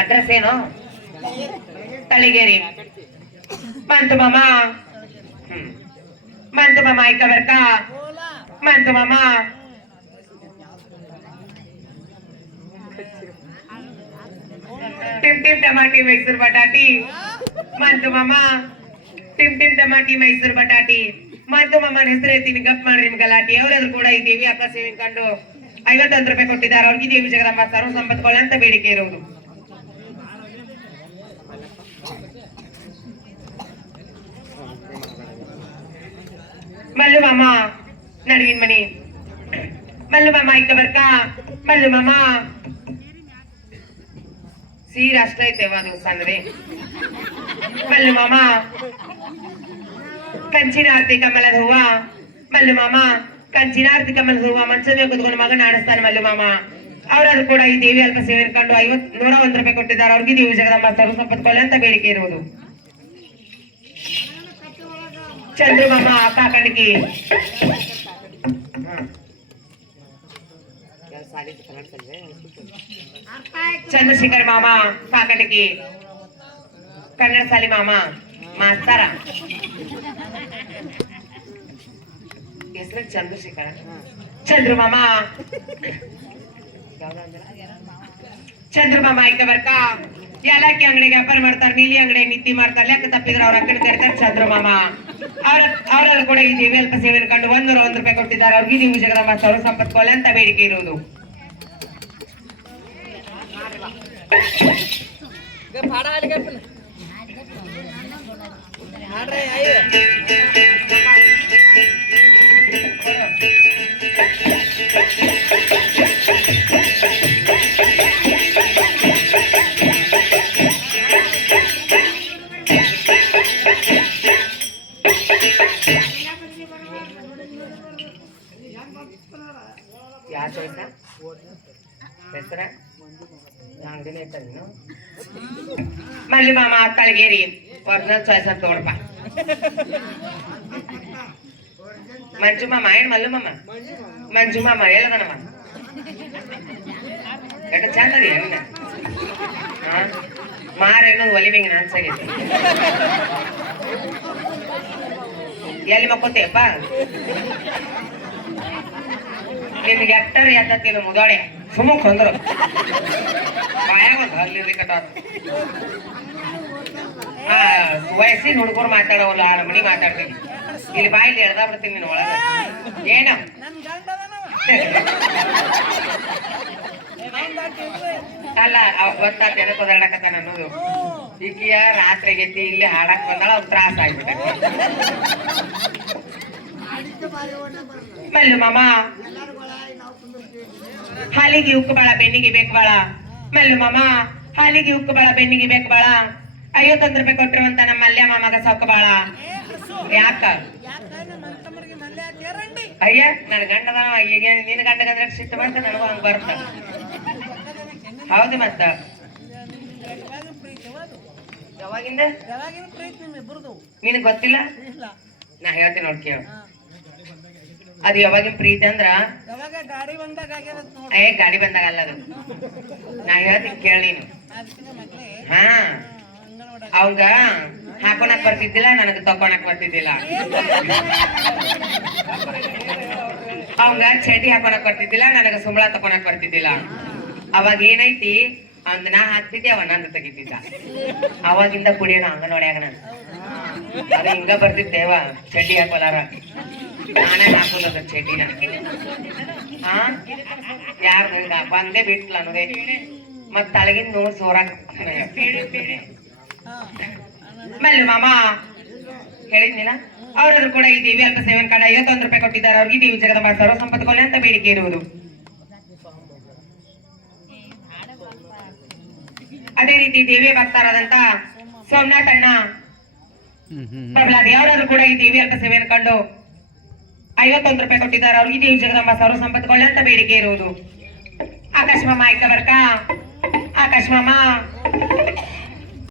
Address ಏನು? ತಳಿಗೇರಿ. ಬಂತು ಮಾಮ. ಬಂತು ಮಾಮ. ಐಕ ಬರ್ಕ ಬಂತು ಮಾಮ. ಟಿಮ್ ಟಿಮ್ ಟಮಾಟಿ ಮೈಸೂರು ಬಟಾಟಿ ಬಂತು ಮಾಮ. ಟಿಮ್ ಟಿಮ್ ಟಮಾಟಿ ಮೈಸೂರು ಬಟಾಟಿ ಬಂತು ಮಾಮನ ಹೆಸರು ಎತ್ತೀನಿ ಗಪ್ ಮಾಡ್ರಿ ನಿಮ್ ಗಲಾಟಿ. ಅವ್ರಾದ್ರು ಕೂಡ ಈ ದೇವಿ ಅಕ್ಕ ಸೇವಿಂಗ್ ಕಂಡು 51 ರೂಪಾಯಿ ಕೊಟ್ಟಿದ್ದಾರೆ. ಅವ್ರಿಗೆ ದೇವಿ ಜಗದಂಬ ಸರ್ವ ಸಂಪತ್ಕೊಳ್ಳ ಅಂತ ಬೇಡಿಕೆ ಇರುವುದು. ಮಲ್ಲು ಮಾಮ ನಡುವಿನ ಮನಿ. ಮಲ್ಲು ಮಾಮ ಐಕ ಬರ್ಕ ಮಲ್ಲು ಮಾಮ. ಸೀರೆ ಅಷ್ಟ ಐತೆವ ದಿವಸ ಅಂದ್ರೆ ಮಲ್ಲು ಮಾಮ. ಕಂಚಿನ ಆರ್ತಿ ಕಮಲದ ಹೂವ ಮಲ್ಲು ಮಾಮ. ಕಂಚಿನ ಆರ್ತಿ ಕಮಲದ ಹೂವ ಮಂಚದ ಮೇಲೆ ಕುತ್ಕೊಂಡು ಮಗನ ಆಡಿಸ್ತಾನೆ ಮಲ್ಲು ಮಾಮ. ಅವರಾದ್ರು ಕೂಡ ಈ ದೇವಿ ಅಲ್ಪ ಸೇವೆ ಕಂಡು 101 ರೂಪಾಯಿ ಕೊಟ್ಟಿದ್ದಾರೆ. ಅವ್ರಿಗೆ ದೇವಿ ಜಗದಂಬ ಸರ್ವ ಸಂಪತ್ಕೊಳ್ಳ ಅಂತ ಬೇಡಿಕೆ ಇರುವುದು. ಚಂದ್ರು ಮಾಮ ಕಾಕಣಿಕೆ. ಚಂದ್ರಶೇಖರ್ ಮಾಮ ಕಾಕಣಿಕೆ. ಕನ್ನಡ ಶಾಲಿ ಮಾಮ ಮಾಸ್ತರ. ಹೆಸರು ಚಂದ್ರಶೇಖರ. ಚಂದ್ರು ಮಾಮ. ಚಂದ್ರು ಮಾಮ ಐಕ ಬರ್ಕ. ಯಾಲಕ್ಕಿ ಅಂಗಡಿಗೆ ವ್ಯಾಪಾರ ಮಾಡ್ತಾರೆ, ನೀಲಿ ಅಂಗಡಿಗೆ ನಿತ್ತಿ ಮಾಡ್ತಾರೆ. ಲೆಕ್ಕ ತಪ್ಪಿದ್ರೆ ಅವ್ರ ಅಕ್ಕನ ಕರೀತಾರೆ ಚಂದ್ರು ಮಾಮ. ಅವರಾದ್ರು ಕೂಡ ಈ ದೇವಿ ಅಲ್ಪ ಸೇವೆ ಕಂಡು 101 ರೂಪಾಯಿ ಕೊಟ್ಟಿದ್ದಾರೆ. ಅವ್ರಿಗೆ ದೇವಿ ಜಗದಂಬ ಸರ್ವ ಸಂಪತ್ಕೊಳ್ಳ ಅಂತ ಬೇಡಿಕೆ ಇರುವುದು. ಯಾವ ಚಾಯ್ಸ ಹೆಸರ ಅಂಗಡಿನ ಇರ್ತಾರೆ ನೀನು? ಮಲ್ಲು ಮಾಮ ತಳಗೇರಿ ಒರಿಜಿನಲ್ ಚಾಯ್ಸ್ ಅಂತ ತಗೊಳ್ಪ. ಮಂಜು ಮಾಮ ಏನ್ ಮಲ್ಲು ಮಾಮ? ಮಂಜು ಮಾಮ ಹೇಳದನಮ್ಮ. ಎಷ್ಟ ಚಂದ ಅದಿ ಹೆಣ್ಣ ಮಾರ ಎನ್ನೋದು ಒಲಿ ಮ್ಯಾಗಿನ ಅನ್ಸಾಗೈತಿ. ಎಲ್ಲಿ ಮಕ್ಕೋತೇಪ್ಪ? ನಿನ್ಗೆ ಎಟ್ಟರ ಎತ್ತತ್ತಿಲ್ಲ ಮುದೋಡೆ ಸುಮುಖ ಅಂದ್ರು ಬಾಯಾಗ ಅಲ್ಲಿ ಕಟ್ಟ. ವಯಸ್ಸಿನ ಹುಡುಗರು ಮಾತಾಡೋಲ್ಲ, ಆ ಮನಿ ಮಾತಾಡ್ತೀನಿ. ಇಲ್ಲಿ ಬಾಯಿಲಿ ಎಳ್ದ ಬಿಡ್ತೀನಿ ನೀನು ಒಳಗ. ಏನ ಅಲ್ಲ ಗೊತ್ತಾಗ್ತ ಎದಕ್ ಓದಾಡಕತ್ತಾನ ಅನ್ನೋದು. ಈಗಿಯ ರಾತ್ರಿ ಆಗೈತಿ, ಇಲ್ಲಿ ಹಾಡಕ್ ಬಂದಾಳ, ಅವ್ರು ತ್ರಾಸ ಆಗ್ಬಿಟ್ಟ. ಮಲ್ಲು ಮಾಮ ಹಾಲಿಗೆ ಉಕ್ಕು ಬಾಳ ಬೆನ್ನಿಗೆ ಬೇಕು ಬಾಳ. ಮಲ್ಲು ಮಾಮ ಹಾಲಿಗೆ ಉಕ್ಕು ಬಾಳ ಬೆನ್ನಿಗೆ ಬೇಕು ಬಾಳ. 51 ರೂಪಾಯಿ ಕೊಟ್ಟಿರುವಂತ ನಮ್ಮ ಮಲ್ಯ ಮಾಮಗ ಸೊಕ್ಕ ಬಾಳ. ಯಾಕ ಅಯ್ಯ ನನ್ ಗಂಡದ ಈಗ ನಿನ್ ಗಂಡಗಂದ್ರೆ ಸಿಟ್ಟು ಬಂತ ನನಗೂ ಹಂಗ ಬರ್ತ. ಹೌದು ಮತ್ತ ಯಾವಾಗಿಂದ ನಿನಗ್ ಗೊತ್ತಿಲ್ಲ? ನಾ ಹೇಳ್ತೀನಿ ನೋಡಿ ಕೇಳು. ಅದು ಯಾವಾಗಿನ ಪ್ರೀತಿ ಅಂದ್ರ ಗಾಡಿ ಬಂದಾಗ ಅಲ್ಲ ಅದು. ನಾ ಹೇಳ್ತೀನಿ ಕೇಳಿ ನೀನು. ಹಾ ಅವಂಗ ಹಾಕೊಳಕ್ ಬರ್ತಿದ್ದಿಲ್ಲ, ನನಗ ತಕೊಳಕ್ ಬರ್ತಿದ್ದಿಲ್ಲ. ಅವಂಗ ಚಡ್ಡಿ ಹಾಕೊಳಕ್ ಬರ್ತಿದ್ದಿಲ್ಲ, ನನಗ ಸುಂಬಳ ತಕೊಳಕ್ ಬರ್ತಿದ್ದಿಲ್ಲ. ಅವಾಗ ಏನೈತಿ ಅಂದ್ ನಾ ಹಾಕ್ತಿದ್ದೆ, ಅವ ನಂದು ತೆಗಿತಿದ್ದ. ಅವಾಗಿಂದ ಕುಡಿಯೋಣ ಅಂಗನವಾಡಿಯಾಗ ನಾನು. ಅದು ಹಿಂಗ ಬರ್ತಿದ್ದೇವ ಚಡ್ಡಿ ಹಾಕೋಲಾರ. ನಾನೇ ಹಾಕೋದ ಚಡ್ಡಿನ. ಹಾ ಯಾರು ಹಿಂಗ ಬಂದೇ ಬಿಟ್ಲ ಅನ್ನೋದೇ. ಮತ್ ತಳಗಿನ ನೋಡ್ ಸೋರಾಕ. ಮಲ್ಲು ಮಾಮ ಹೇಳಿದ್ನಿಲ್ಲ. ಅವರಾದ್ರು ಕೂಡ ಈ ದೇವಿ ಅಲ್ಪ ಸೇವನ್ ಕಾರ್ಡ್ 51 ರೂಪಾಯಿ ಕೊಟ್ಟಿದ್ದಾರೆ. ಅವ್ರಿಗೆ ದೇವಿ ಜಗದಂಬ ಸರ್ವ ಸಂಪತ್ಕೊಳ್ಳ ಅಂತ ಬೇಡಿಕೆ ಇರುವುದು. ಅದೇ ರೀತಿ ದೇವಿಯ ಭಕ್ತರಾದಂತ ಸೋಮನಾಥ್ ಅಣ್ಣ ಪ್ರಹ್ಲಾದ್ ಅವರಾದ್ರು ಕೂಡ ಈ ದೇವಿ ಅಲ್ಪ ಸೇವೆಯನ್ನು ಕಂಡು 51 ರೂಪಾಯಿ ಕೊಟ್ಟಿದ್ದಾರೆ. ಅವ್ರಿಗೆ ದೇವಿ ಜಗದಂಬ ಸರ್ವ ಸಂಪತ್ಕೊಳ್ಳ ಅಂತ ಬೇಡಿಕೆ ಇರುವುದು. ಆಕಾಶ ಮಾಮ ಐಕ ಬರ್ಕ. ಆಕಾಶ ಮಾಮ